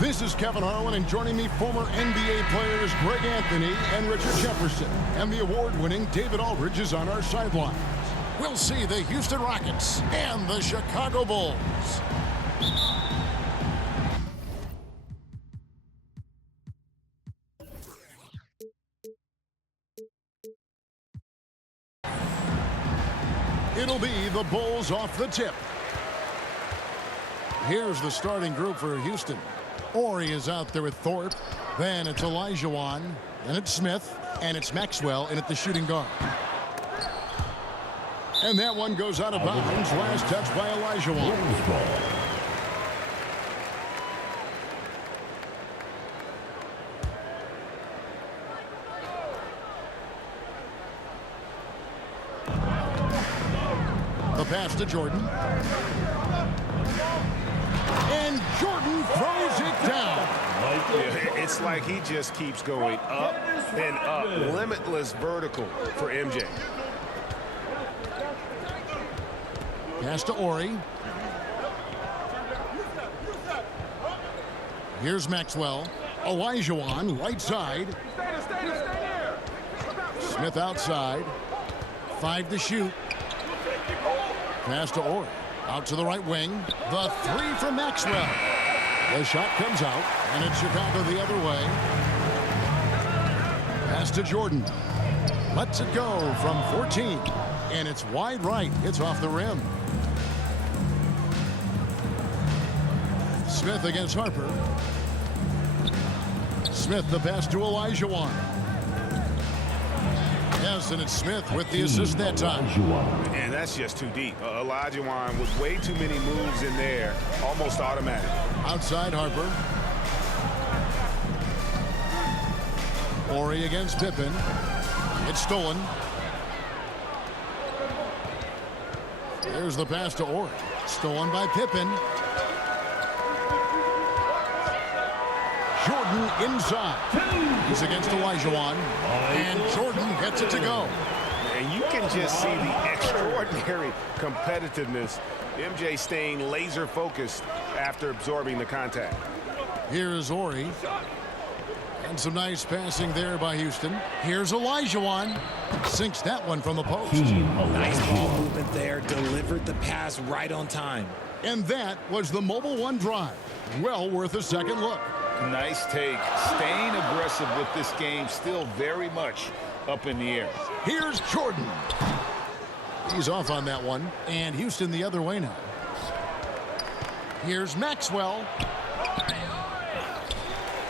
This is Kevin Harlan, and joining me, former NBA players Greg Anthony and Richard Jefferson. And the award-winning David Aldridge is on our sidelines. We'll see the Houston Rockets and the Chicago Bulls. It'll be the Bulls off the tip. Here's the starting group for Houston. Horry is out there with Thorpe. Then it's Olajuwon. Then it's Smith. And it's Maxwell in at the shooting guard. And that one goes out of bounds. Last touch by Olajuwon. The pass to Jordan. And Jordan throws it down. Yeah, it's like he just keeps going up and up. Limitless vertical for MJ. Pass to Horry. Here's Maxwell. Olajuwon, right side. Smith outside. 5 to shoot. Pass to Horry. Out to the right wing. The three from Maxwell. The shot comes out, and it's Chicago the other way. Pass to Jordan. Lets it go from 14. And it's wide right. It's off the rim. Smith against Harper. Smith the pass to Olajuwon. Yes, and it's Smith with the assist that time. And that's just too deep. Olajuwon with way too many moves in there. Almost automatic. Outside Harper. Horry against Pippen. It's stolen. There's the pass to Horry. Stolen by Pippen. Jordan inside. He's against Olajuwon. And Jordan gets it to go. And you can just see the extraordinary competitiveness. MJ staying laser focused after absorbing the contact. Here is Horry. And some nice passing there by Houston. Here's Olajuwon. Sinks that one from the post. Nice ball movement there. Delivered the pass right on time. And that was the Mobile One drive. Well worth a second look. Nice take. Staying aggressive with this game, still very much up in the air. Here's Jordan. He's off on that one. And Houston the other way now. Here's Maxwell.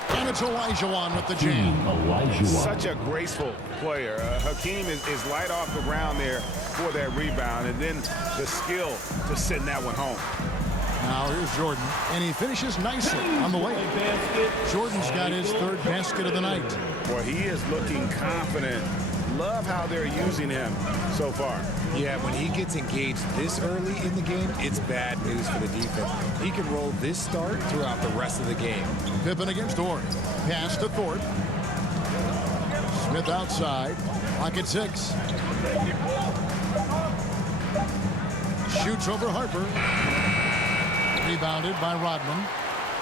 And it's Olajuwon with the jam. Such a graceful player. Hakeem is light off the ground there for that rebound. And then the skill to send that one home. Now here's Jordan, and he finishes nicely on the layup. Jordan's got his third basket of the night. Boy, he is looking confident. Love how they're using him so far. Yeah, when he gets engaged this early in the game, it's bad news for the defense. He can roll this start throughout the rest of the game. Pippen against Horry. Pass to Thorpe. Smith outside. Clock at 6. Shoots over Harper. Rebounded by Rodman.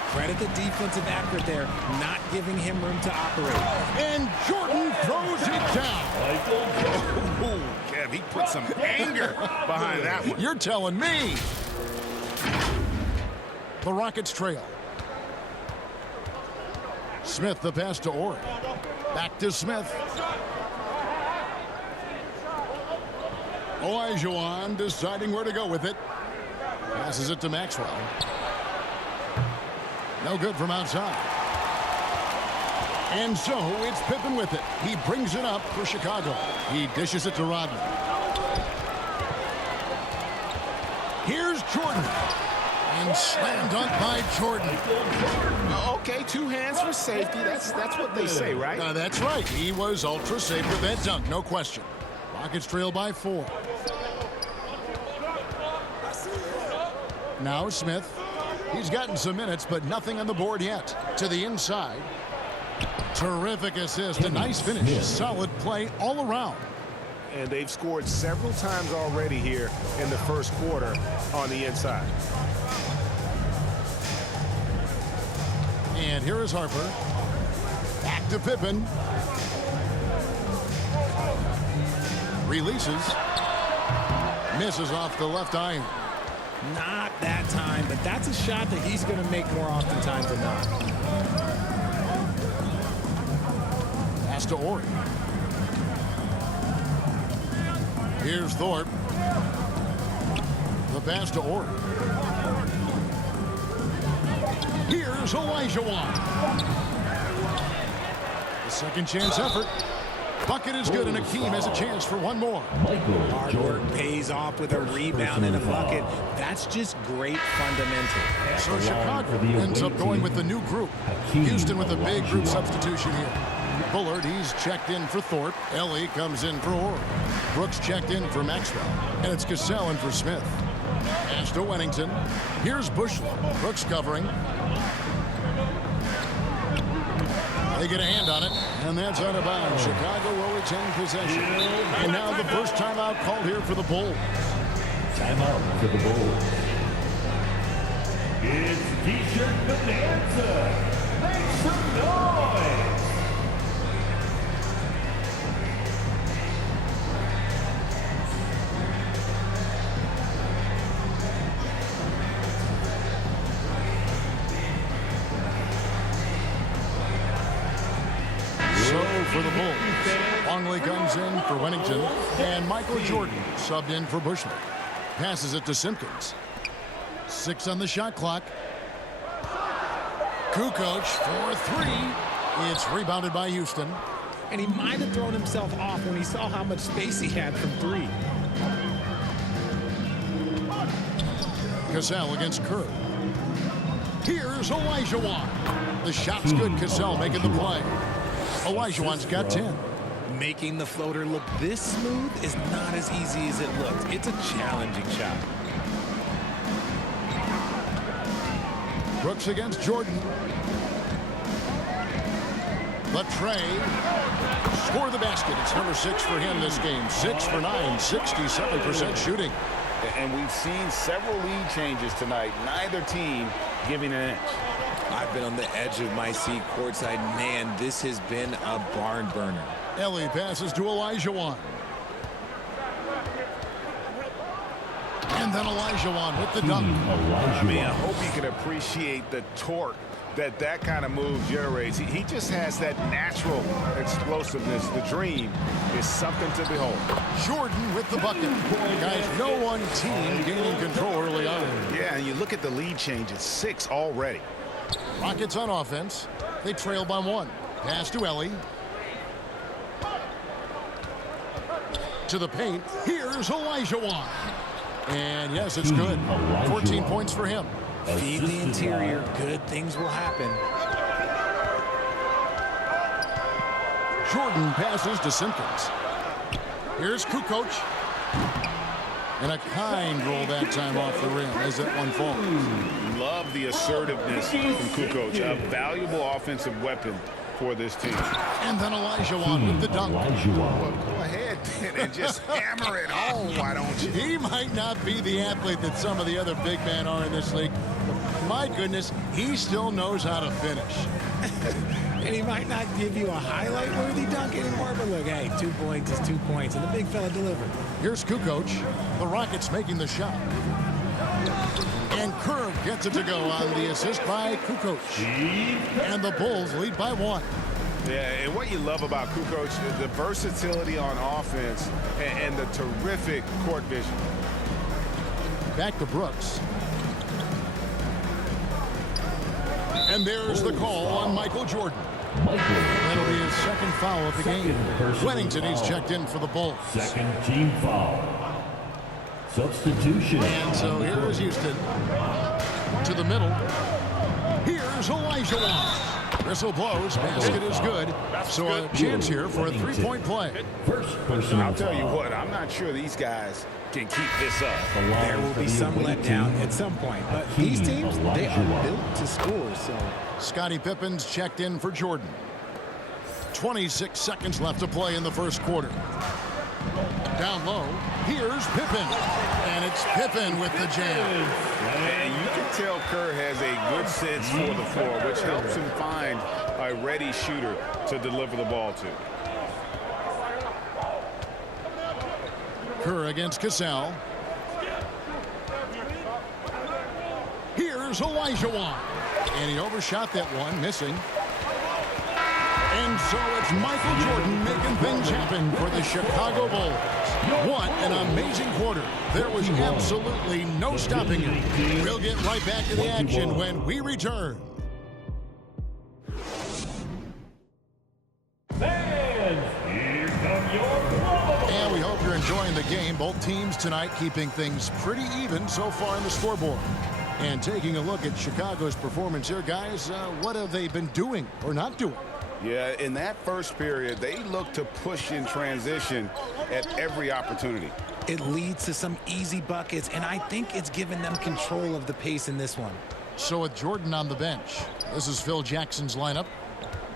Credit the defensive effort there, not giving him room to operate. And Jordan throws it down. Oh, Kev, he put some anger behind that one. You're telling me. The Rockets trail. Smith the pass to Horry. Back to Smith. Olajuwon deciding where to go with it. Passes it to Maxwell. No good from outside. And so it's Pippen with it. He brings it up for Chicago. He dishes it to Rodman. Here's Jordan. And slam dunk by Jordan. Okay, 2 hands for safety. That's what they say, right? That's right. He was ultra safe with that dunk, no question. Rockets trail by 4. Now Smith. He's gotten some minutes, but nothing on the board yet. To the inside. Terrific assist. A nice finish. Solid play all around. And they've scored several times already here in the first quarter on the inside. And here is Harper. Back to Pippen. Releases. Misses off the left iron. Not that time, but that's a shot that he's going to make more oftentimes than not. Pass to Ori. Here's Thorpe. The pass to Ori. Here's Olajuwon. The second chance effort. Bucket is good, and Akeem has a chance for one more. Hard work pays off with a rebound and a bucket. That's just great fundamental. So Chicago ends up going with the new group. Houston with a big group substitution here. Bullard, he's checked in for Thorpe. Ellie comes in for Ori. Brooks checked in for Maxwell. And it's Cassell in for Smith. Pass to Wennington. Here's Bushley. Brooks covering. They get a hand on it, and that's out of bounds. Chicago will retain possession. And now the first timeout called here for the Bulls. Timeout for the Bulls. It's T-shirt Bonanza. Make some noise. For the Bulls, Longley comes in for Wennington, and Michael Jordan subbed in for Bushley. Passes it to Simpkins. 6 on the shot clock. Kukoc for 3. It's rebounded by Houston. And he might have thrown himself off when he saw how much space he had from 3. Cassell against Kerr. Here's Olajuwon. The shot's good. Cassell making the play. Olajuwon's got 10. Making the floater look this smooth is not as easy as it looks. It's a challenging shot. Brooks against Jordan. Latrey. Score the basket. It's number 6 for him this game. 6 for 9, 67% shooting. And we've seen several lead changes tonight. Neither team giving an inch. I've been on the edge of my seat courtside. Man, this has been a barn burner. Ellie passes to Olajuwon. And then Olajuwon with the dunk. Man, I hope you can appreciate the torque that kind of move generates. He just has that natural explosiveness. The dream is something to behold. Jordan with the bucket. Guys, no one team gaining control early on. Yeah, and you look at the lead change. It's 6 already. Rockets on offense. They trail by 1. Pass to Ellie. To the paint. Here's Olajuwon. And yes, it's good. 14 points for him. Feed the interior. Good things will happen. Jordan passes to Simpkins. Here's Kukoc. And a kind roll that time off the rim as that one falls. Love the assertiveness from Kukoc. A valuable offensive weapon for this team. And then Olajuwon with the dunk. Well, go ahead and just hammer it home, why don't you? He might not be the athlete that some of the other big men are in this league. My goodness, he still knows how to finish. And he might not give you a highlight-worthy dunk anymore, but look, hey, 2 points is 2 points, and the big fella delivered. Here's Kukoc. The Rockets making the shot. And Kerr gets it to go on the assist by Kukoc. And the Bulls lead by 1. Yeah, and what you love about Kukoc, the versatility on offense and the terrific court vision. Back to Brooks. And there's the call on Michael Jordan. That'll be his second foul of the game. Wennington, he's checked in for the Bulls. Second team foul. Substitution. And so here is Houston. To the middle. Here's Olajuwon. Whistle blows. Basket is good. So a chance here for a 3-point play. First personal I'll tell you foul. what, I'm not sure these guys can keep this up. There will be some letdown at some point, but these teams, they are built to score, so... Scottie Pippen's checked in for Jordan. 26 seconds left to play in the first quarter. Down low, here's Pippen. And it's Pippen with the jam. And you can tell Kerr has a good sense for the floor, which helps him find a ready shooter to deliver the ball to. Kerr against Cassell. Here's Olajuwon. And he overshot that one, missing. And so it's Michael Jordan making things happen for the Chicago Bulls. What an amazing quarter. There was absolutely no stopping it. We'll get right back to the action when we return. Fans, here come your probable. And we hope you're enjoying the game. Both teams tonight keeping things pretty even so far in the scoreboard. And taking a look at Chicago's performance here, guys, what have they been doing or not doing? Yeah, in that first period, they looked to push in transition at every opportunity. It leads to some easy buckets, and I think it's given them control of the pace in this one. So with Jordan on the bench, this is Phil Jackson's lineup.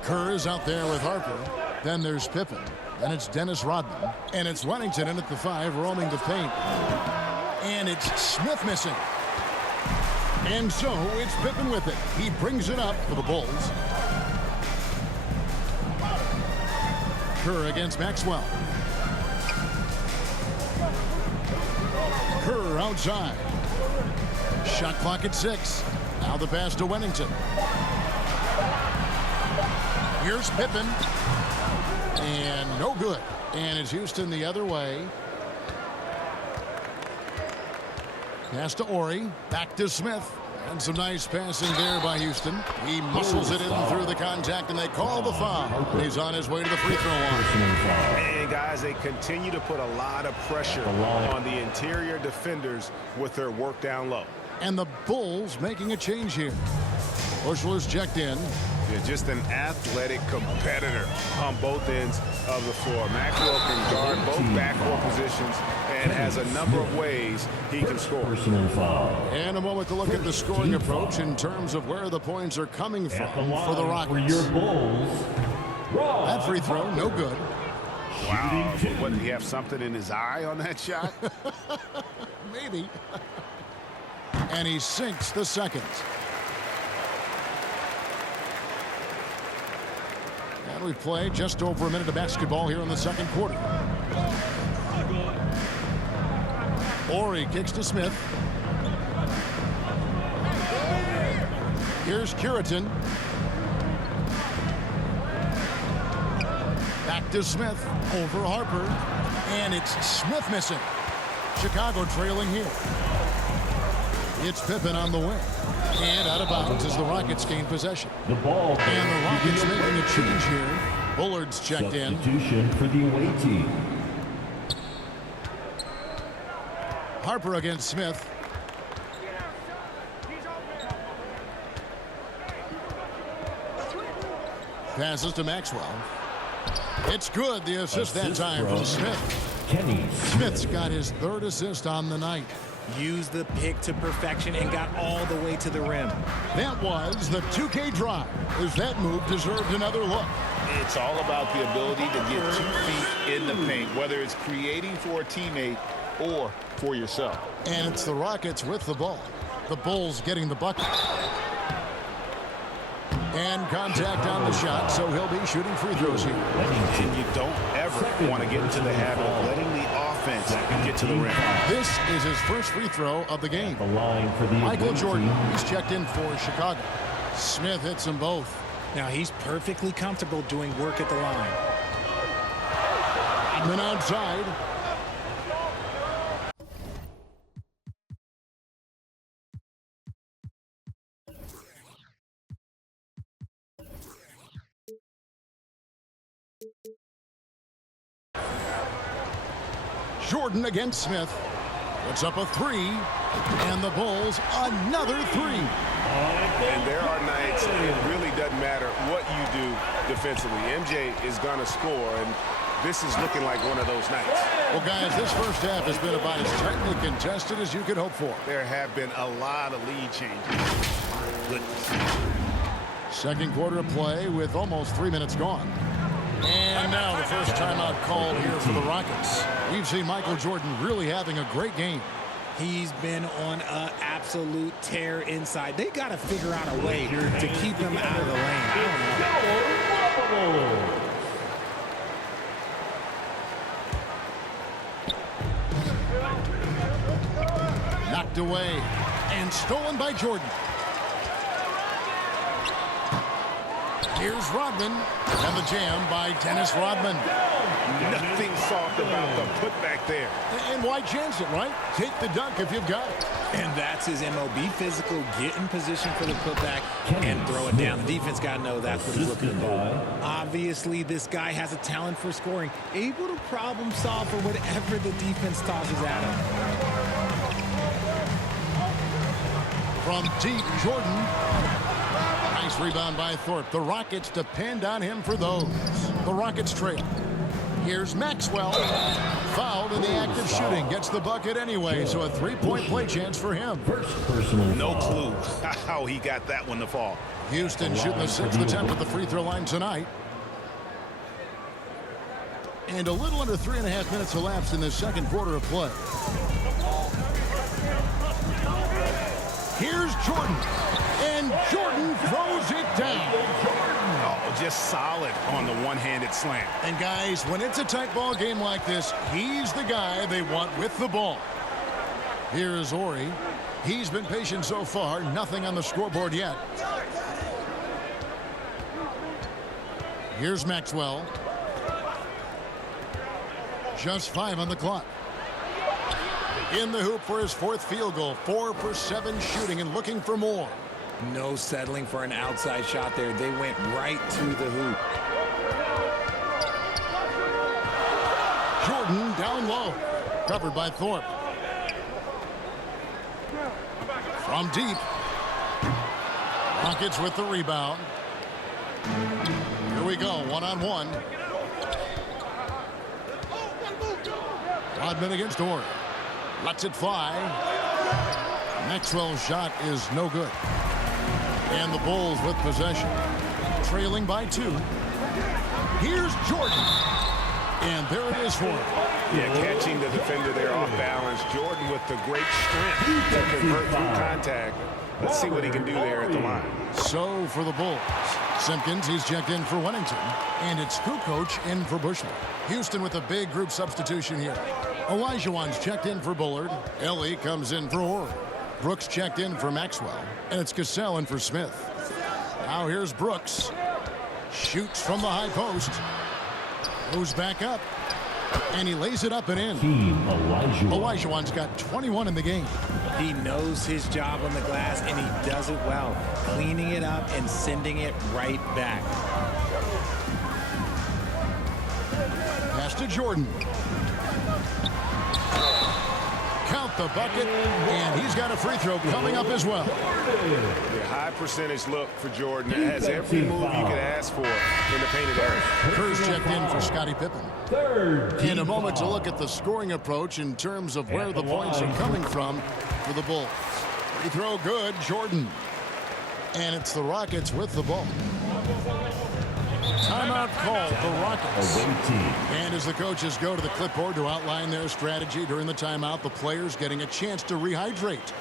Kerr is out there with Harper. Then there's Pippen. Then it's Dennis Rodman. And it's Wennington in at the 5, roaming the paint. And it's Smith missing. And so it's Pippen with it. He brings it up for the Bulls. Kerr against Maxwell. Kerr outside. Shot clock at 6. Now the pass to Wennington. Here's Pippen. And no good. And it's Houston the other way. Pass to Ori. Back to Smith. And some nice passing there by Houston. He muscles it in through the contact, and they call the foul. He's on his way to the free throw line. And guys, they continue to put a lot of pressure on the interior defenders with their work down low. And the Bulls making a change here. Bushler's checked in. Yeah, just an athletic competitor on both ends of the floor. Maxwell can guard both backcourt positions and has a number of ways he can score. Personal foul. And a moment to look at the scoring approach in terms of where the points are coming from for the Rockets. For your Bulls, That free throw, no good. Wow. What, did he have something in his eye on that shot? Maybe. And he sinks the second. And we play just over a minute of basketball here in the second quarter. Ori kicks to Smith. Here's Curitin. Back to Smith. Over Harper. And it's Smith missing. Chicago trailing here. It's Pippen on the wing. And out of bounds as the Rockets gain possession. the ball. And the Rockets making a change here. Bullard's checked in. Substitution for the away team. Harper against Smith. Passes to Maxwell. It's good. The assist that time from Smith. Kenny Smith's got his 3rd assist on the night. Used the pick to perfection and got all the way to the rim. That was the 2K drive. As that move deserved another look. It's all about the ability to get 2 feet in the paint, whether it's creating for a teammate or for yourself. And it's the Rockets with the ball. The Bulls getting the bucket. And contact on the shot, so he'll be shooting free throws here. And you don't ever want to get into the habit of letting the offense get to the rim. This is his first free throw of the game. the line for the Michael away Jordan, team. he's checked in for Chicago. Smith hits them both. Now he's perfectly comfortable doing work at the line. And then outside. Jordan against Smith. Puts up a 3. And the Bulls another 3. And there are nights it really doesn't matter what you do defensively. MJ is going to score, and this is looking like one of those nights. Well, guys, this first half has been about as tightly contested as you could hope for. There have been a lot of lead changes. Goodness. Second quarter of play with almost 3 minutes gone. And now the first timeout called here for the Rockets. We've seen Michael Jordan really having a great game. He's been on an absolute tear inside. They got to figure out a way to keep him out of the lane. I don't know. away and stolen by Jordan. Here's Rodman, and the jam by Dennis Rodman. Nothing soft about the putback there. And why chance it, right? Take the dunk if you've got it. And that's his MO. Be physical, get in position for the putback, and throw it down. The defense got to know that's what he's looking to do. Obviously, this guy has a talent for scoring, able to problem solve for whatever the defense tosses at him. From deep, Jordan. Nice rebound by Thorpe. The Rockets depend on him for those. The Rockets trail. Here's Maxwell. Fouled in the act of shooting. Gets the bucket anyway, so a three-point play chance for him. No clue how he got that one to fall. Houston shooting the sixth attempt at the free throw line tonight. And a little under 3.5 minutes elapsed in the second quarter of play. Here's Jordan. And Jordan throws it down. Oh, just solid on the one-handed slam. And guys, when it's a tight ball game like this, he's the guy they want with the ball. Here's Ori. He's been patient so far. Nothing on the scoreboard yet. Here's Maxwell. Just 5 on the clock. In the hoop for his fourth field goal. 4 for 7 shooting and looking for more. No settling for an outside shot there. They went right to the hoop. Jordan down low. Covered by Thorpe. From deep. Rockets with the rebound. Here we go, one-on-one. Rodman against Ori. Lets it fly. Maxwell's shot is no good. And the Bulls with possession. Trailing by 2. Here's Jordan. And there it is for him. Yeah, catching the defender there off balance. Jordan with the great strength to convert through contact. Let's see what he can do there at the line. So for the Bulls. Simpkins, he's checked in for Wennington. And it's Kukoc in for Bushman. Houston with a big group substitution here. Olajuwon's checked in for Bullard. Ellie comes in for Ori. Brooks checked in for Maxwell. And it's Cassell in for Smith. Now here's Brooks. Shoots from the high post. Goes back up. And he lays it up and in. Olajuwon's got 21 in the game. He knows his job on the glass, and he does it well. Cleaning it up and sending it right back. Pass to Jordan. Count the bucket, and he's got a free throw coming up as well. The high percentage look for Jordan. It has every move you could ask for in the painted area. Kerr's checked in for Scottie Pippen. In a moment to look at the scoring approach in terms of where the points are coming from for the Bulls. Free throw good, Jordan. And it's the Rockets with the ball. Timeout called, the Rockets. And as the coaches go to the clipboard to outline their strategy during the timeout, the players getting a chance to rehydrate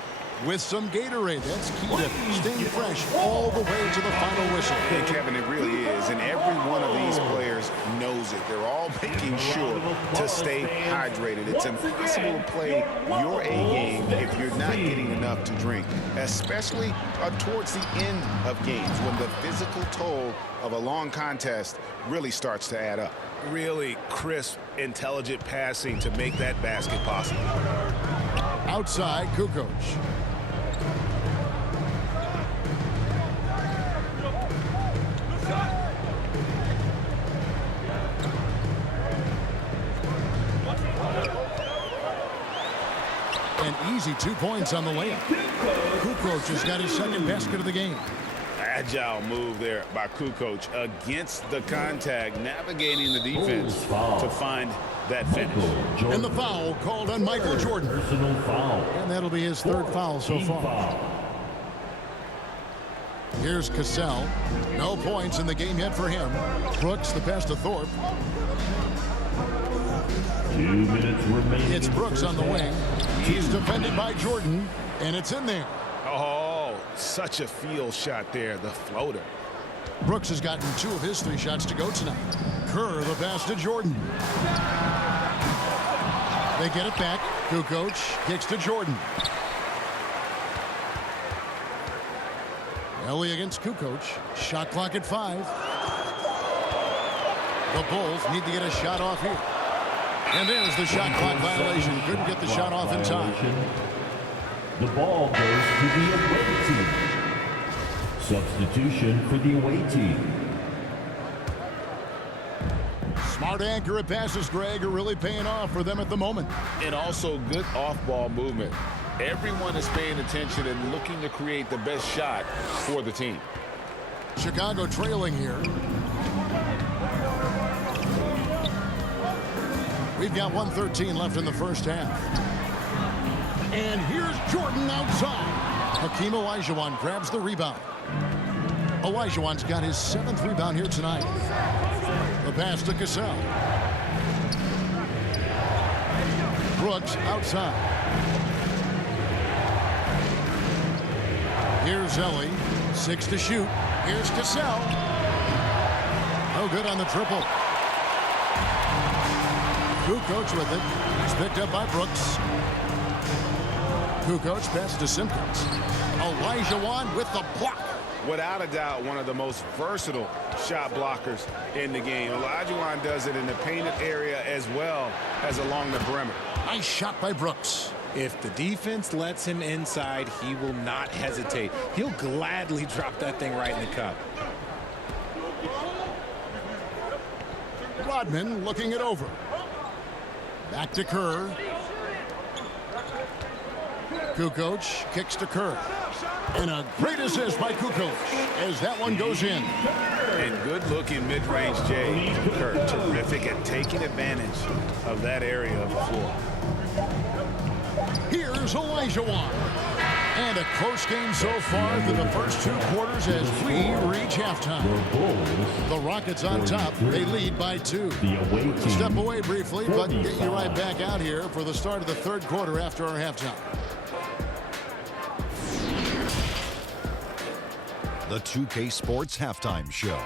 with some Gatorade. That's key to staying fresh all the way to the final whistle. Hey, Kevin, it really is. And every one of these players knows it. They're all making sure to stay hydrated. It's impossible to play your A game if you're not getting enough to drink, especially towards the end of games when the physical toll of a long contest really starts to add up. Really crisp, intelligent passing to make that basket possible. Outside, Kukoc. An easy 2 points on the layup. Kukoc has got his second basket of the game. Agile move there by Kukoc against the contact, navigating the defense to find that finish. And the foul called on Michael Jordan. And that'll be his third foul so far. Here's Cassell. No points in the game yet for him. Brooks, the pass to Thorpe. 2 minutes remaining. It's Brooks on the wing. He's defended by Jordan, and it's in there. Oh, such a field shot there, the floater. Brooks has gotten 2 of his 3 shots to go tonight. Kerr, the pass to Jordan. They get it back. Kukoc kicks to Jordan. Ellie against Kukoc. Shot clock at 5. The Bulls need to get a shot off here. And there's the shot clock violation. Couldn't get the shot off in time. The ball goes to the away team. Substitution for the away team. Smart accurate passes, Greg, are really paying off for them at the moment. And also good off-ball movement. Everyone is paying attention and looking to create the best shot for the team. Chicago trailing here. We've got 1:13 left in the first half. And here's Jordan outside. Hakeem Olajuwon grabs the rebound. Olajuwon's got his 7th rebound here tonight. The pass to Cassell. Brooks outside. Here's Ellie. 6 to shoot. Here's Cassell. No good on the triple. Kukoc with it. It's picked up by Brooks. Kukoc pass to Simpkins. Olajuwon with the block. Without a doubt, one of the most versatile shot blockers in the game. Olajuwon does it in the painted area as well as along the perimeter. Nice shot by Brooks. If the defense lets him inside, he will not hesitate. He'll gladly drop that thing right in the cup. Rodman looking it over. Back to Kerr. Kukoc kicks to Kerr. And a great assist by Kukoc as that one goes in. And good-looking mid-range Jay Kerr. Terrific at taking advantage of that area of the floor. Here's Olajuwon. And a close game so far through the first 2 quarters as we reach halftime. The Rockets on top. They lead by 2. Step away briefly, but get you right back out here for the start of the 3rd quarter after our halftime. The 2K Sports Halftime Show.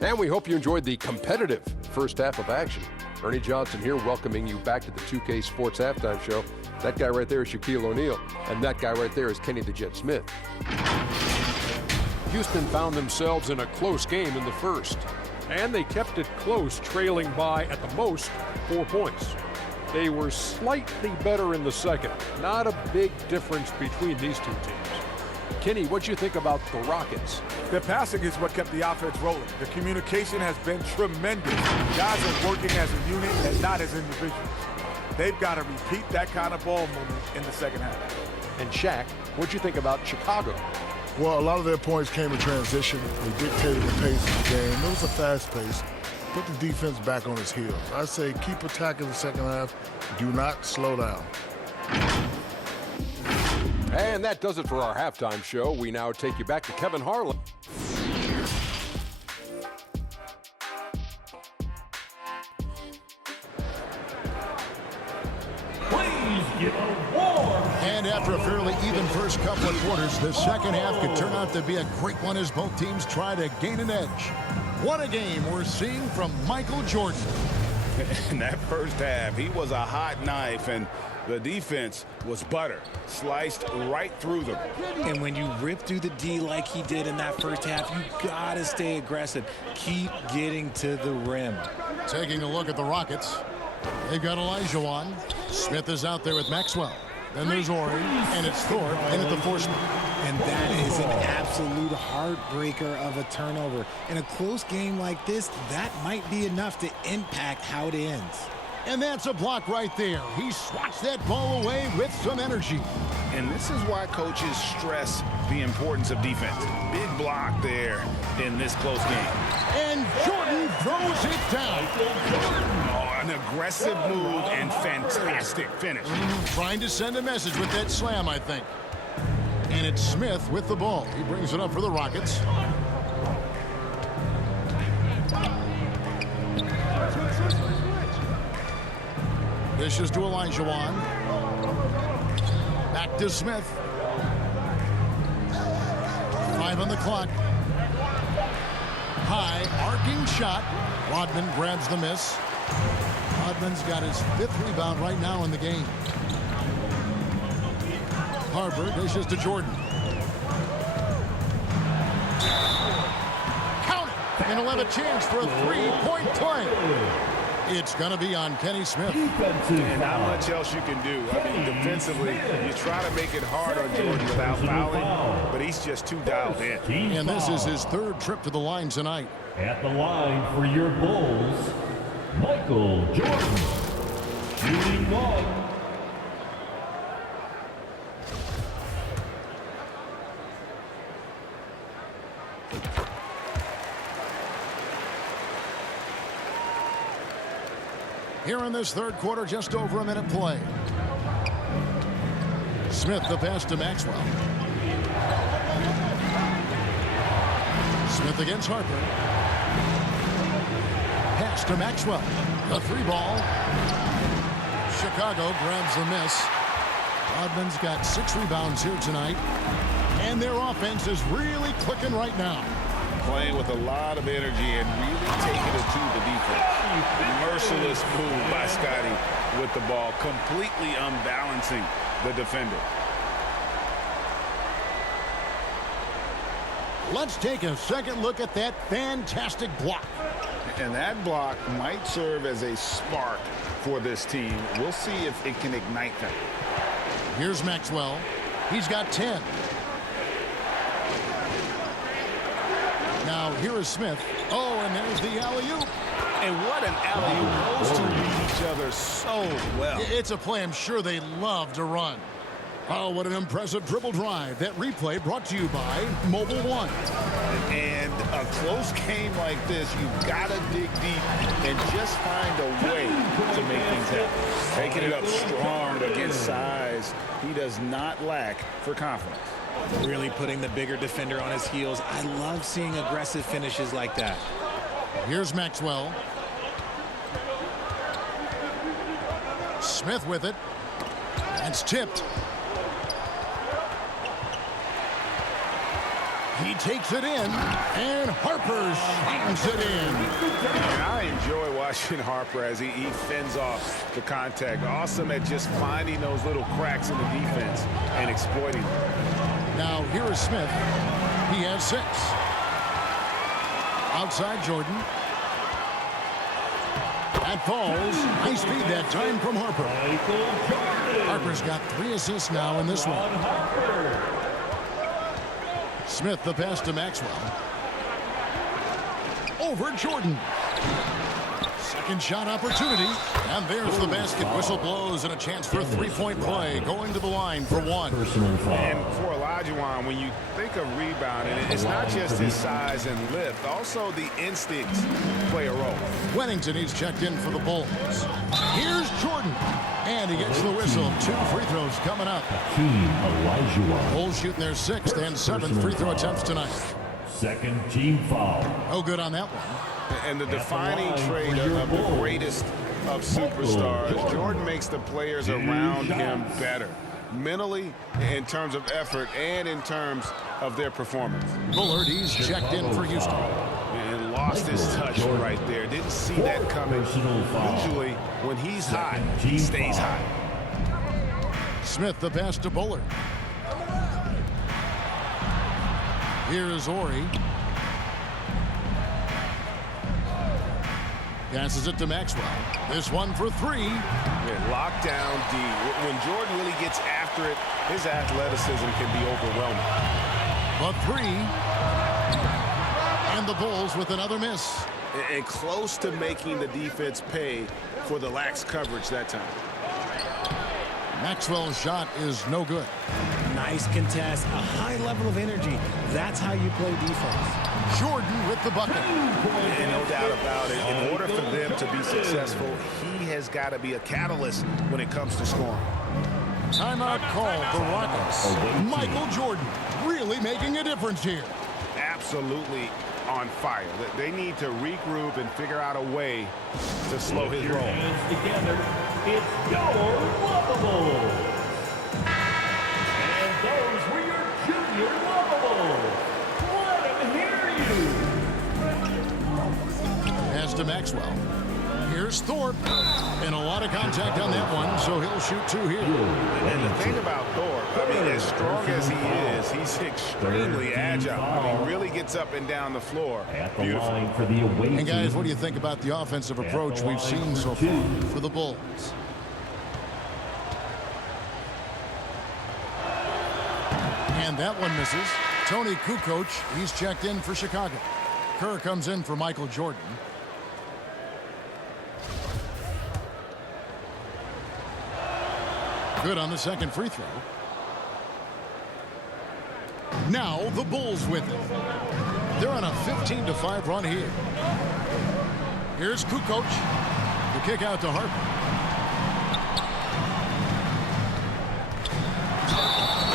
And we hope you enjoyed the competitive first half of action. Ernie Johnson here welcoming you back to the 2K Sports Halftime Show. That guy right there is Shaquille O'Neal, and that guy right there is Kenny the Jet Smith. Houston found themselves in a close game in the first, and they kept it close, trailing by, at the most, 4 points. They were slightly better in the second. Not a big difference between these two teams. Kenny, what'd you think about the Rockets? Their passing is what kept the offense rolling. The communication has been tremendous. Guys are working as a unit and not as individuals. They've got to repeat that kind of ball movement in the second half. And Shaq, what'd you think about Chicago? Well, a lot of their points came in transition. They dictated the pace of the game. It was a fast pace. Put the defense back on its heels. I say keep attacking the second half. Do not slow down. And that does it for our halftime show. We now take you back to Kevin Harlan. And after a fairly even first couple of quarters, the second half could turn out to be a great one as both teams try to gain an edge. What a game we're seeing from Michael Jordan. In that first half, he was a hot knife, and the defense was butter, sliced right through them. And when you rip through the D like he did in that first half, you gotta stay aggressive. Keep getting to the rim. Taking a look at the Rockets. They've got Olajuwon. Smith is out there with Maxwell. Then there's Ori, and it's Thorpe in at the 4 spot. And that is an absolute heartbreaker of a turnover. In a close game like this, that might be enough to impact how it ends. And that's a block right there. He swats that ball away with some energy. And this is why coaches stress the importance of defense. Big block there in this close game. And Jordan throws it down. Oh, an aggressive move and fantastic finish. Trying to send a message with that slam, I think. And it's Smith with the ball. He brings it up for the Rockets. Dishes to Olajuwon. Back to Smith. 5 on the clock. High arcing shot. Rodman grabs the miss. Rodman's got his 5th rebound right now in the game. Harper dishes to Jordan. And he'll have a chance for a three-point play. It's going to be on Kenny Smith. And not much else you can do. I mean, defensively, you try to make it hard on Jordan without fouling, but he's just too dialed in. And this is his third trip to the line tonight. At the line for your Bulls, Michael Jordan. Shooting one. Here in this third quarter, just over a minute play. Smith the pass to Maxwell. Smith against Harper. Pass to Maxwell. The three ball. Chicago grabs the miss. Rodman's got 6 rebounds here tonight. And their offense is really clicking right now. Playing with a lot of energy and really taking it to the defense. Merciless move by Scotty with the ball, completely unbalancing the defender. Let's take a second look at that fantastic block. And that block might serve as a spark for this team. We'll see if it can ignite them. Here's Maxwell. He's got 10. Now here is Smith. Oh, and there's the alley-oop. And what an alley-oop. Those two read each other so well. It's a play I'm sure they love to run. Oh, what an impressive dribble drive. That replay brought to you by Mobile One. And a close game like this, you've got to dig deep and just find a way to make things happen. Taking it up strong against size. He does not lack for confidence. Really putting the bigger defender on his heels. I love seeing aggressive finishes like that. Here's Maxwell. Smith with it. That's tipped. He takes it in, and Harper slams it in. And I enjoy watching Harper as he fends off the contact. Awesome at just finding those little cracks in the defense and exploiting them. Now here is Smith. He has 6. Outside Jordan. That falls. Nice speed that time from Harper. Harper's got 3 assists now in this one. Smith the pass to Maxwell. Over Jordan. Second shot opportunity. And there's the basket. Whistle blows and a chance for a 3-point play. Going to the line for 1. And for Olajuwon, when you think of rebounding, it's not just his size and lift. Also the instincts play a role. Wennington, he's checked in for the Bulls. Here's Jordan. And he gets the whistle. 2 free throws coming up. Team Olajuwon. Bulls shooting their 6th and 7th free throw attempts tonight. Second team foul. No good on that one. And the defining trait of the greatest of superstars, Jordan makes the players around him better. Mentally, in terms of effort, and in terms of their performance. Bullard, he's checked in for Houston. And lost his touch right there. Didn't see that coming. Usually, when he's hot, he stays hot. Smith the pass to Bullard. Here's Ori. Passes it to Maxwell. This one for 3. Yeah, locked down D. When Jordan really gets after it, his athleticism can be overwhelming. A 3. And the Bulls with another miss. And close to making the defense pay for the lax coverage that time. Maxwell's shot is no good. Nice contest, a high level of energy. That's how you play defense. Jordan with the bucket. And no doubt about it, in order for them to be successful, he has got to be a catalyst when it comes to scoring. Timeout called the Rockets. Michael Jordan really making a difference here. Absolutely on fire. They need to regroup and figure out a way to slow his roll. Hands together, it's your Lavables. And those were your Junior Lavables. Let him hear you. Pass to Maxwell. Here's Here's Thorpe. And a lot of contact on that one, so he'll shoot 2 here. And the thing about Thorpe, I mean, as strong as he is, he's extremely agile. I mean, really gets up and down the floor. At the Beautiful. line for the away And guys, team. what do you think about the offensive approach we've seen so far for the Bulls? And that one misses. Tony Kukoc, he's checked in for Chicago. Kerr comes in for Michael Jordan. Good on the second free throw. Now the Bulls with it. They're on a 15-5 run here. Here's Kukoc. The kick out to Harper.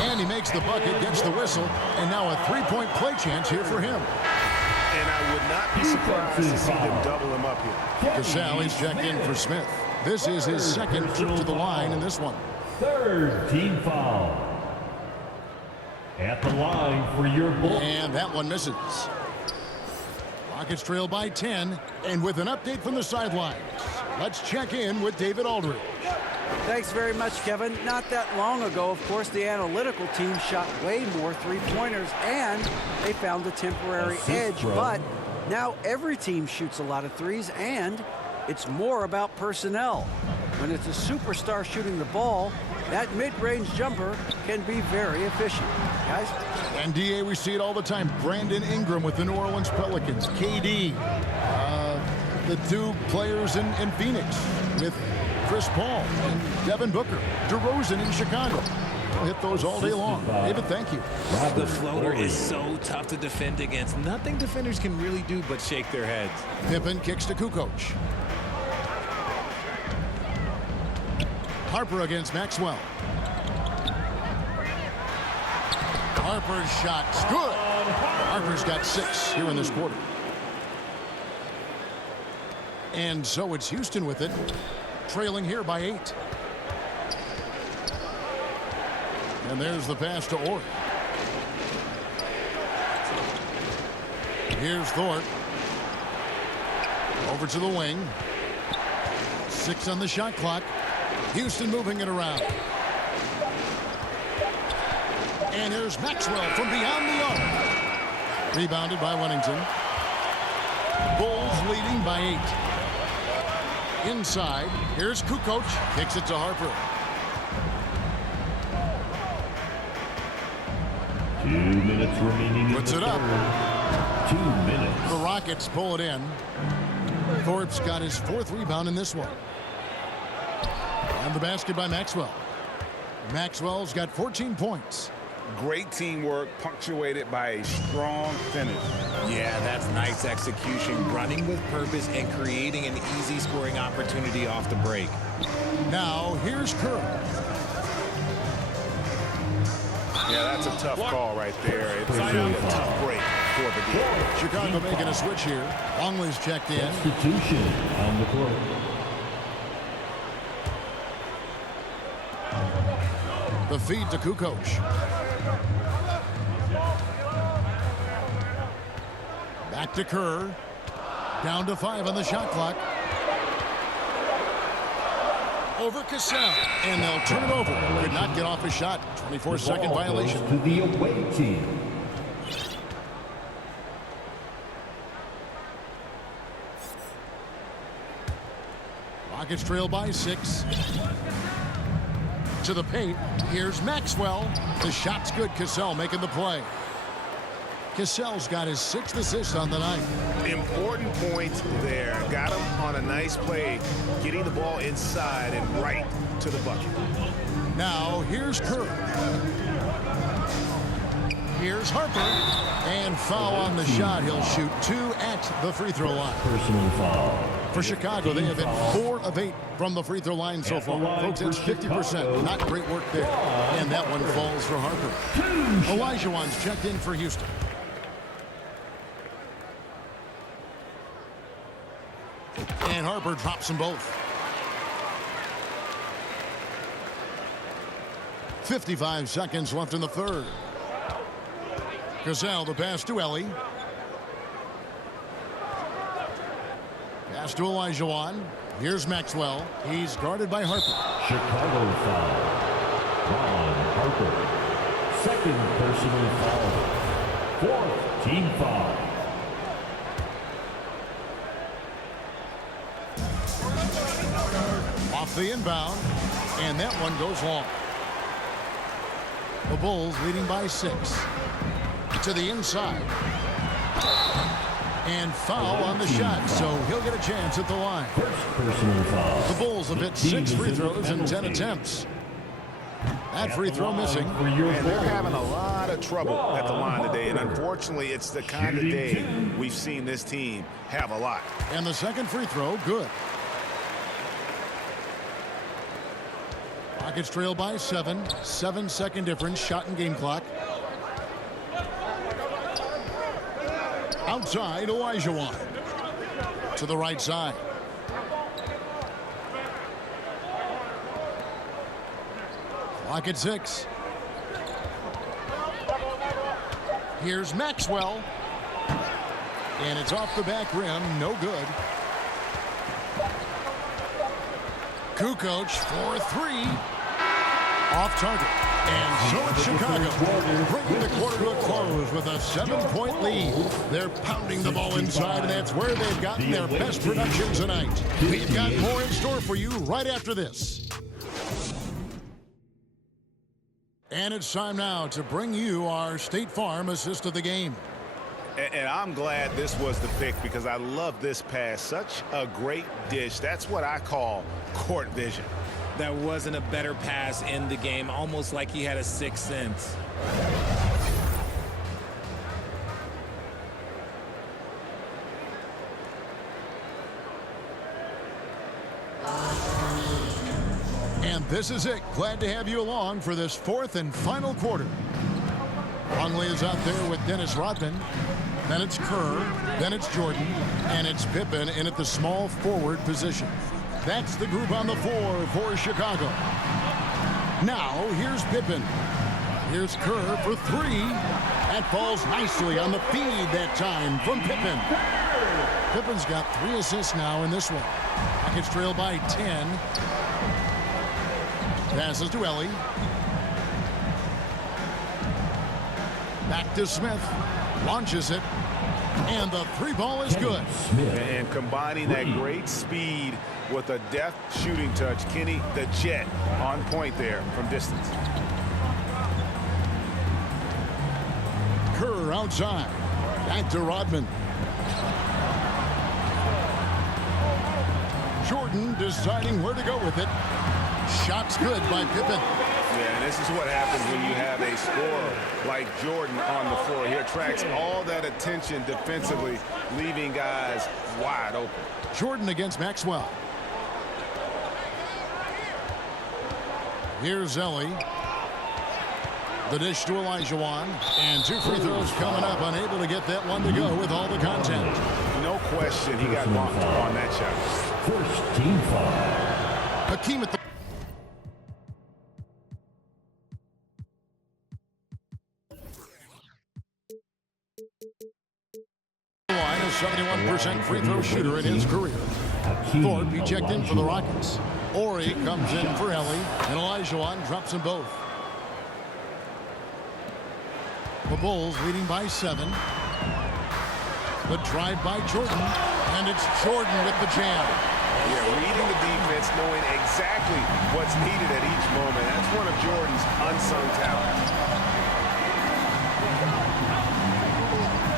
And he makes the bucket, gets the whistle, and now a three-point play chance here for him. And I would not be surprised to see them double him up here. Casale, he's checked in for Smith. This is his second trip to the line in this one. Third team foul. At the line for your Bulls. And that one misses. Rockets trail by 10, and with an update from the sidelines, let's check in with David Aldridge. Thanks very much, Kevin. Not that long ago, of course, the analytical team shot way more three-pointers, and they found a temporary edge. But now every team shoots a lot of threes, and it's more about personnel. When it's a superstar shooting the ball, that mid-range jumper can be very efficient. Guys? And DA, we see it all the time. Brandon Ingram with the New Orleans Pelicans. KD, the two players in Phoenix with Chris Paul and Devin Booker. DeRozan in Chicago. We'll hit those all day long. David, thank you. The floater is so tough to defend against. Nothing defenders can really do but shake their heads. Pippen kicks to Kukoc. Harper against Maxwell. Harper's shot's good. Harper's got 6 here in this quarter. And so it's Houston with it, trailing here by 8. And there's the pass to Orr. Here's Thorpe. Over to the wing. 6 on the shot clock. Houston moving it around. And here's Maxwell from beyond the arc. Rebounded by Wennington. Bulls leading by 8. Inside, here's Kukoc. Kicks it to Harper. 2 minutes remaining. Puts it up. 2 minutes. The Rockets pull it in. Thorpe's got his 4th rebound in this one. And the basket by Maxwell. Maxwell's got 14 points. Great teamwork, punctuated by a strong finish. Yeah, that's nice execution, running with purpose and creating an easy scoring opportunity off the break. Now, here's Kerr. Yeah, that's a tough call right there. It's a tough break for the game. Chicago making a switch here. Longley's checked in. Substitution on the court. The feed to Kukoc. Back to Kerr. Down to 5 on the shot clock. Over Cassell. And they'll turn it over. Could not get off his shot. 24-second violation. To the away team. Rockets trail by 6. To the paint. Here's Maxwell. The shot's good. Cassell making the play. Cassell's got his 6th assist on the night. Important points there. Got him on a nice play, getting the ball inside and right to the bucket. Now, here's Kerr. Here's Harper. And foul on the shot. He'll shoot 2 at the free throw line. Personal foul. For Chicago, they have hit 4 of 8 from the free throw line so far. Folks, it's 50%. Not great work there. And that one falls for Harper. Elijah Wan's checked in for Houston. And Harper drops them both. 55 seconds left in the third. Cassell, the pass to Ellie. Pass to Olajuwon. Here's Maxwell. He's guarded by Harper. Chicago foul. Ron Harper. Second personal foul. 4th team foul. Off the inbound, and that one goes long. The Bulls leading by 6. To the inside. And foul on the shot, so he'll get a chance at the line. First personal foul. The Bulls have hit 6 free throws in 10 attempts. That free throw missing. And they're having a lot of trouble at the line today, and unfortunately, it's the kind of day we've seen this team have a lot. And the second free throw, good. Rockets trail by 7. 7-second difference, shot and game clock. Outside, Olajuwon. To the right side. Clock at 6. Here's Maxwell. And it's off the back rim, no good. Kukoc for 3. Off target. And so it's Chicago, bringing the quarter to a close with a 7-point lead. They're pounding the ball inside, and that's where they've gotten their best production tonight. We've got more in store for you right after this. And it's time now to bring you our State Farm assist of the game. And I'm glad this was the pick because I love this pass. Such a great dish. That's what I call court vision. That wasn't a better pass in the game, almost like he had a sixth sense. And this is it. Glad to have you along for this 4th and final quarter. Longley is out there with Dennis Rodman. Then it's Kerr. Then it's Jordan. And it's Pippen in at the small forward position. That's the group on the floor for Chicago. Now, here's Pippen. Here's Kerr for 3. That falls nicely on the feed that time from Pippen. Pippen's got 3 assists now in this one. Rockets trail by 10. Passes to Ellie. Back to Smith. Launches it. And the 3 ball is good. And combining that great speed with a deft shooting touch, Kenny the Jet on point there from distance. Kerr outside. Back to Rodman. Jordan deciding where to go with it. Shot's good by Pippen. Yeah, and this is what happens when you have a scorer like Jordan on the floor. He attracts all that attention defensively, leaving guys wide open. Jordan against Maxwell. Here's Ellie. The dish to Olajuwon. And 2 free throws coming up. Unable to get that one to go with all the contact. No question he got blocked on that shot. First team foul. Hakeem at the line, a 71% free throw shooter in his career. Thorpe, he checked in for the Rockets. Ori comes in for Ellie, and Olajuwon drops them both. The Bulls leading by 7. The drive by Jordan, and it's Jordan with the jam. Yeah, reading the defense, knowing exactly what's needed at each moment. That's one of Jordan's unsung talents.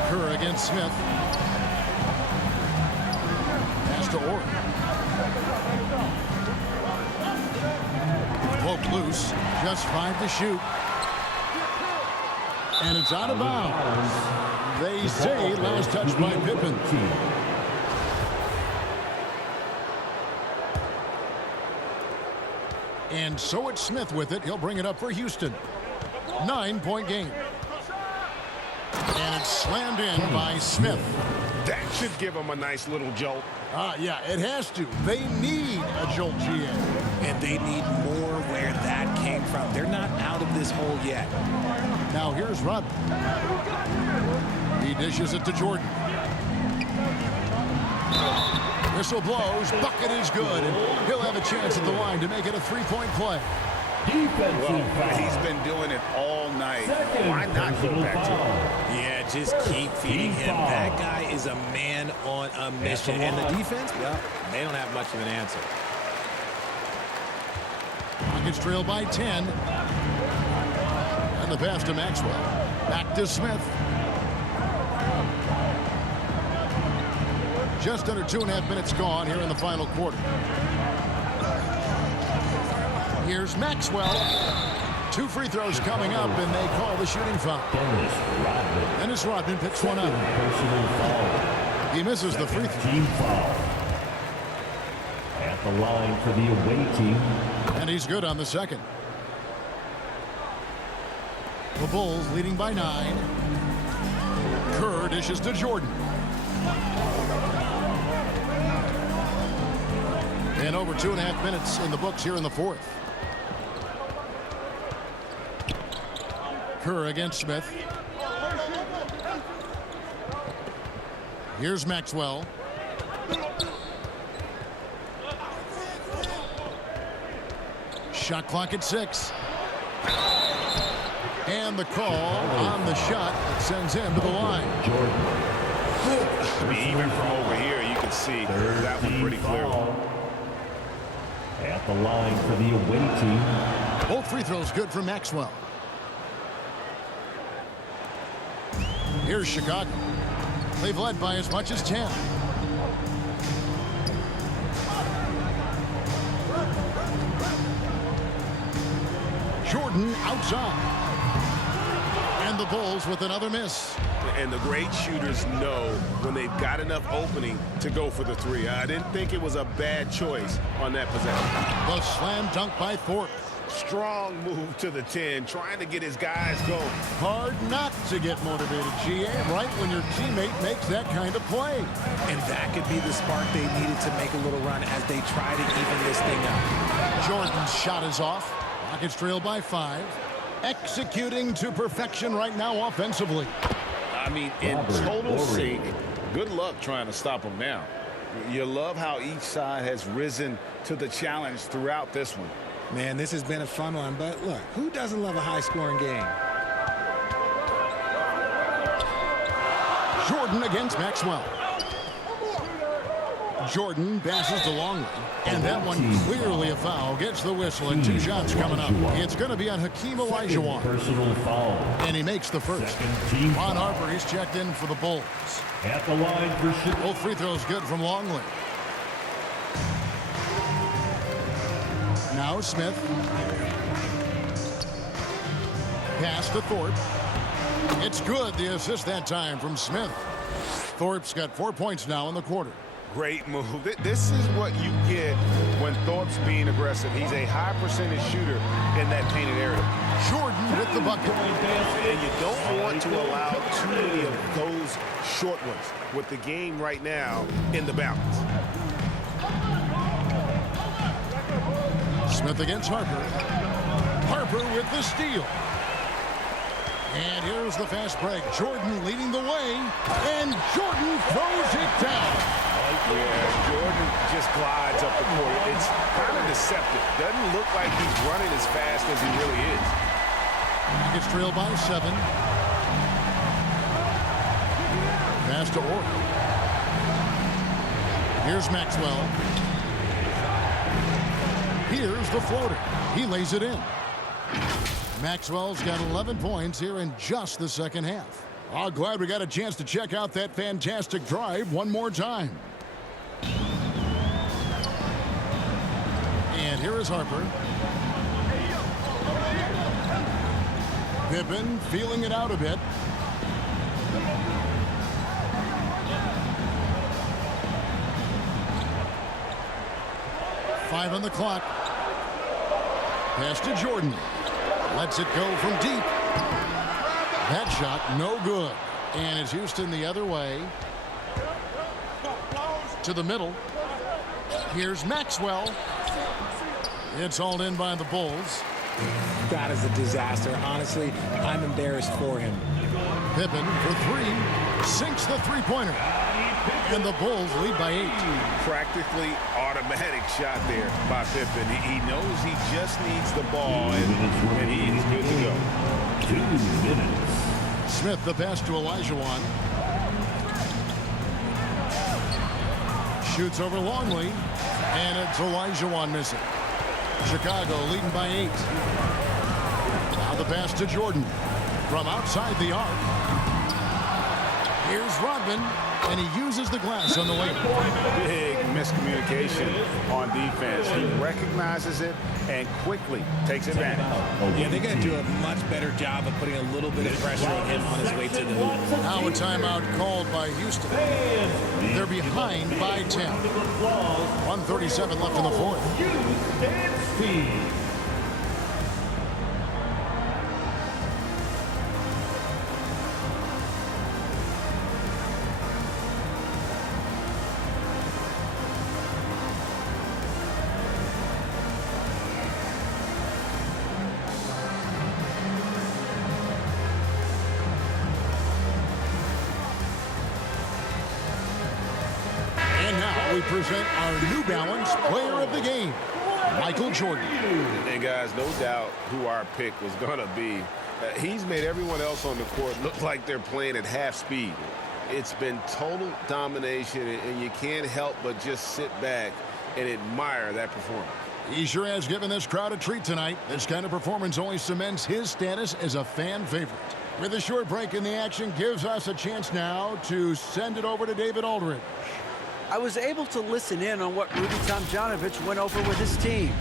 Kerr against Smith. Pass to Ori. Broke loose. Just 5 to shoot. And it's out of bounds. They say last touch by Pippen. And so it's Smith with it. He'll bring it up for Houston. 9-point game. And it's slammed in by Smith. That should give him a nice little jolt. Yeah, it has to. They need a jolt, GA. And they need more where that came from. They're not out of this hole yet. Now here's Rodman. He dishes it to Jordan. Whistle blows. Bucket is good. And he'll have a chance at the line to make it a three-point play. Well, he's been doing it all night. Why not go back to him? Yeah, just keep feeding him. That guy is a man on a mission. And the defense, well, they don't have much of an answer. Rockets trail by 10. And the pass to Maxwell. Back to Smith. Just under 2.5 minutes gone here in the final quarter. Here's Maxwell. 2 free throws coming up, and they call the shooting foul. Dennis Rodman picks one up. He misses the free throw. Team foul. At the line for the away team. And he's good on the second. The Bulls leading by 9. Kerr dishes to Jordan. And over 2.5 minutes in the books here in the fourth. Kerr against Smith. Here's Maxwell. Shot clock at 6. And the call on the shot that sends him to the line. I mean, even from over here, you can see that one pretty clearly. At the line for the away team. Both free throws good for Maxwell. Here's Chicago. They've led by as much as 10. Jordan outside. And the Bulls with another miss. And the great shooters know when they've got enough opening to go for the three. I didn't think it was a bad choice on that possession. The slam dunk by Thorpe. Strong move to the 10, trying to get his guys going. Hard not to get motivated, GA, right when your teammate makes that kind of play. And that could be the spark they needed to make a little run as they try to even this thing up. Jordan's shot is off. Rockets trail by 5. Executing to perfection right now offensively. I mean, in total sync. Good luck trying to stop him now. You love how each side has risen to the challenge throughout this one. Man, this has been a fun one, but look, who doesn't love a high-scoring game? Jordan against Maxwell. Jordan passes to Longley, and that one clearly a foul. Gets the whistle, and 2 shots coming up. It's going to be on Hakeem Olajuwon. Personal foul. And he makes the first. Ron Harper, he's checked in for the Bulls. At the line for Chicago. Both free throws good from Longley. Now Smith. Pass to Thorpe. It's good. The assist that time from Smith. Thorpe's got 4 points now in the quarter. Great move. This is what you get when Thorpe's being aggressive. He's a high percentage shooter in that painted area. Jordan with the bucket. And you don't want to allow too many of those short ones with the game right now in the balance. Smith against Harper. Harper with the steal. And here's the fast break. Jordan leading the way. And Jordan throws it down. Yeah, Jordan just glides up the court. It's kind of deceptive. Doesn't look like he's running as fast as he really is. He gets trailed by 7. Pass to Orr. Here's Maxwell. Here's the floater. He lays it in. Maxwell's got 11 points here in just the second half. Oh, glad we got a chance to check out that fantastic drive one more time. And here is Harper. Pippen feeling it out a bit. Five on the clock. Pass to Jordan. Lets it go from deep. That shot no good. And it's Houston the other way. To the middle. Here's Maxwell. It's hauled in by the Bulls. That is a disaster. Honestly, I'm embarrassed for him. Pippen for 3. Sinks the three-pointer. And the Bulls lead by 8. Practically automatic shot there by Pippen. He knows he just needs the ball, and he is good to go. 2 minutes. Smith the pass to Olajuwon. Shoots over Longley, and it's Olajuwon missing. Chicago leading by 8. Now the pass to Jordan from outside the arc. Here's Rodman, and he uses the glass on the way. Big miscommunication on defense. He recognizes it and quickly takes advantage. Yeah, they're going to do a much better job of putting a little bit of pressure on him on his way to the hoop. Now a timeout called by Houston. They're behind by 10. 1:37 left in the fourth. We present our New Balance Player of the Game, Michael Jordan. And guys, no doubt who our pick was going to be. He's made everyone else on the court look like they're playing at half speed. It's been total domination, and you can't help but just sit back and admire that performance. He sure has given this crowd a treat tonight. This kind of performance only cements his status as a fan favorite. With a short break in the action, gives us a chance now to send it over to David Aldridge. I was able to listen in on what Rudy Tomjanovich went over with his team.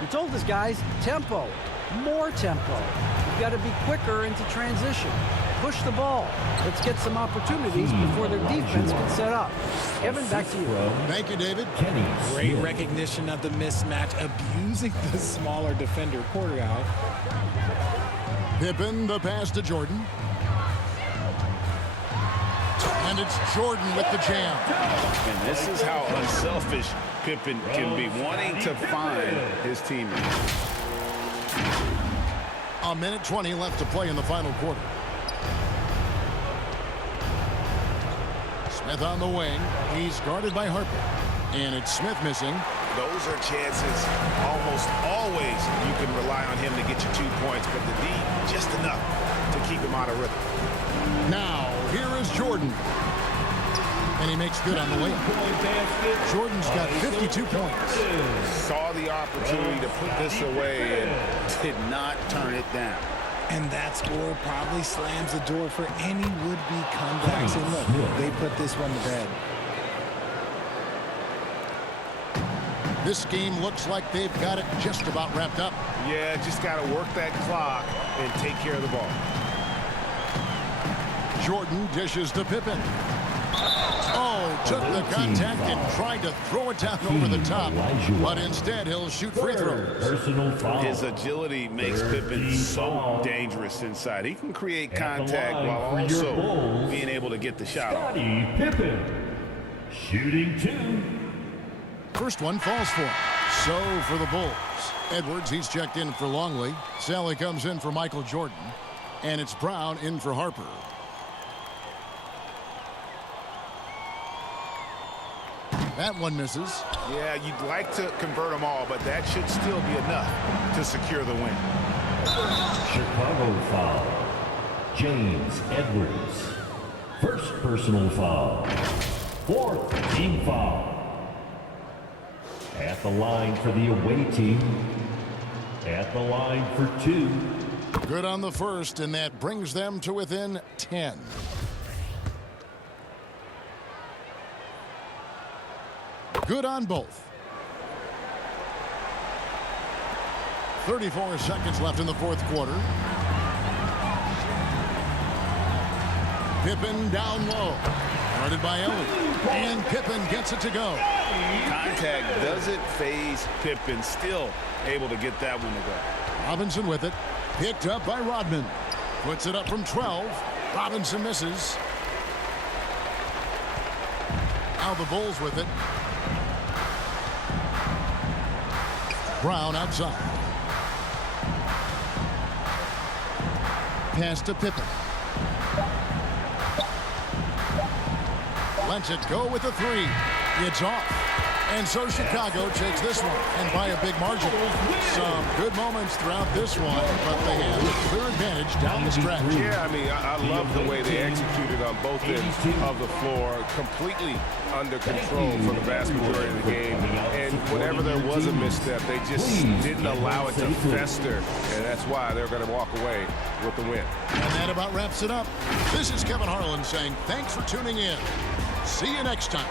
He told his guys, tempo, more tempo. You've got to be quicker into transition. Push the ball. Let's get some opportunities before their defense can set up. Kevin, back to you. Thank you, David. Great recognition of the mismatch, abusing the smaller defender quarterback. Pippen, the pass to Jordan. And it's Jordan with the jam. And this is how unselfish Pippen can be, wanting to find his teammates. 1:20 left to play in the final quarter. Smith on the wing. He's guarded by Harper. And it's Smith missing. Those are chances almost always you can rely on him to get you 2 points, but the D just enough to keep him out of rhythm. Now, here is Jordan. And he makes good on the layup. Jordan's got 52 points. Saw the opportunity to put this away and did not turn it down. And that score probably slams the door for any would-be comebacks. And look, they put this one to bed. This game looks like they've got it just about wrapped up. Yeah, just got to work that clock and take care of the ball. Jordan dishes to Pippen. Oh, took the contact and tried to throw it down over the top. But instead, he'll shoot free throws. Personal foul. His agility makes Pippen so dangerous inside. He can create contact while also being able to get the shot off. Scottie Pippen, shooting 2. First one falls for him. So for the Bulls. Edwards, he's checked in for Longley. Sally comes in for Michael Jordan. And it's Brown in for Harper. That one misses. Yeah, you'd like to convert them all, but that should still be enough to secure the win. Chicago foul. James Edwards. First personal foul. 4th team foul. At the line for the away team. At the line for 2. Good on the first, and that brings them to within 10. Good on both. 34 seconds left in the fourth quarter. Pippen down low. Guarded by Ellie. And Pippen gets it to go. Contact doesn't phase Pippen. Still able to get that one to go. Robinson with it. Picked up by Rodman. Puts it up from 12. Robinson misses. Now the Bulls with it. Brown outside. Pass to Pippen. Lets it go with the three. It's off. And so Chicago takes this one, and by a big margin. Some good moments throughout this one, but they have a clear advantage down the stretch. Yeah, I mean, I love the way they executed on both ends of the floor. Completely under control for the vast majority of the game. And whenever there was a misstep, they just didn't allow it to fester. And that's why they're going to walk away with the win. And that about wraps it up. This is Kevin Harlan saying thanks for tuning in. See you next time.